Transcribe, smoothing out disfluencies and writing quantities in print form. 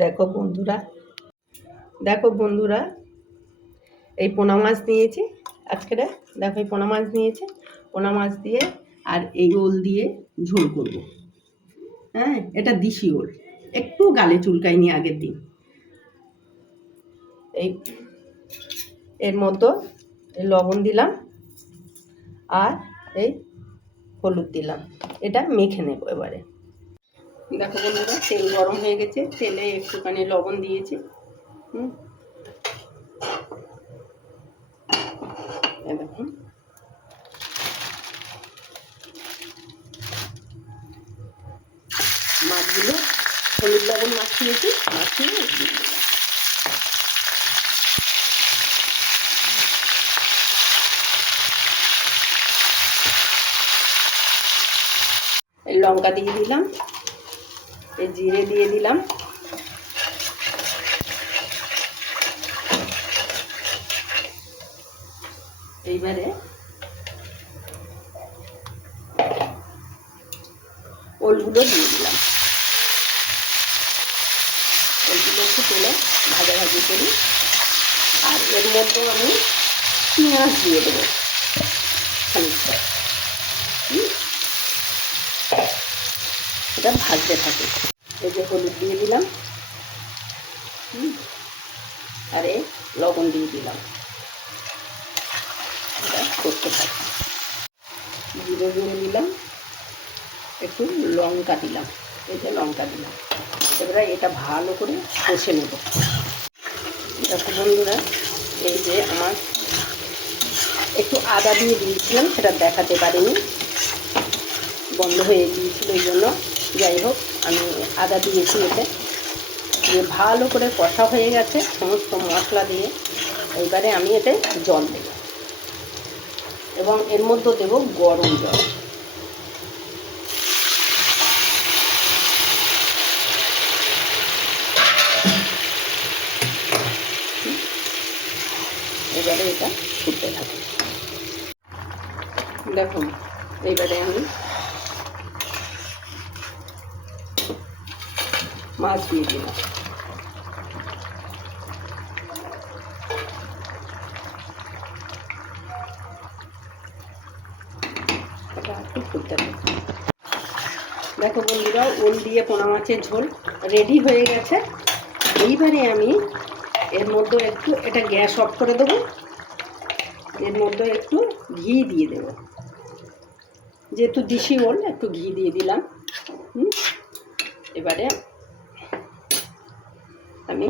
দেখো বন্ধুরা এই পোনা মাছ নিয়েছি আজকে। দেখো এই পোনা মাছ নিয়েছি, পোনা মাছ দিয়ে আর এই ওল দিয়ে ঝোল করব। হ্যাঁ, এটা দেশি ওল, একটু গালে চুলকায়নি আগের দিন। এই এর মতো লবণ দিলাম আর এই হলুদ দিলাম, এটা মেখে নেব এবারে। দেখো বন্ধুরা, তেল গরম হয়ে গেছে, তেলে একটুখানি লবণ দিয়েছি। দেখুন, মাছগুলো হলুদ লবণ মাখিয়েছি, মাখিয়ে দিয়ে দিলাম। এই লঙ্কা দিয়ে দিলাম, এই জিরে দিয়ে দিলাম, এইবারে ওলগুলো দিয়ে দিলাম। ওলগুলো একটু তেলে ভাজাভাজি করি, আর এর মধ্যে আমি পেঁয়াজ দিয়ে দেবো খানিকটা। এটা ভাজতে থাকে। এই যে হলুদ দিয়ে দিলাম, আর লবণ দিয়ে দিলাম, এটা করতে থাকি। জিরে গুঁড়ো দিলাম, একটু লঙ্কা দিলাম, এই যে লঙ্কা দিলাম। এবারে এটা ভালো করে কষে নেব। দেখো বন্ধুরা, এই যে আমার একটু আদা দিয়ে দিয়েছিলাম, সেটা দেখাতে পারিনি, বন্ধ হয়ে গিয়েছিল, এই জন্য। যাই হোক, আমি আদা দিয়েছি এতে, দিয়ে ভালো করে কষা হয়ে গেছে সমস্ত মশলা দিয়ে। এইবারে আমি এতে জল দেব এবং এর মধ্যে দেব গরম জল। এবারে এটা ফুটতে থাকে। দেখুন, এইবারে আমি মাছ দিয়ে দিলাম। দেখো বন্ধুরা, ওল দিয়ে পোনা মাছের ঝোল রেডি হয়ে গেছে। এইবারে আমি এর মধ্যে একটু, এটা গ্যাস অফ করে দেবো, এর মধ্যে একটু ঘি দিয়ে দেব। যেহেতু দেশি ওল, একটু ঘি দিয়ে দিলাম। এবারে আমি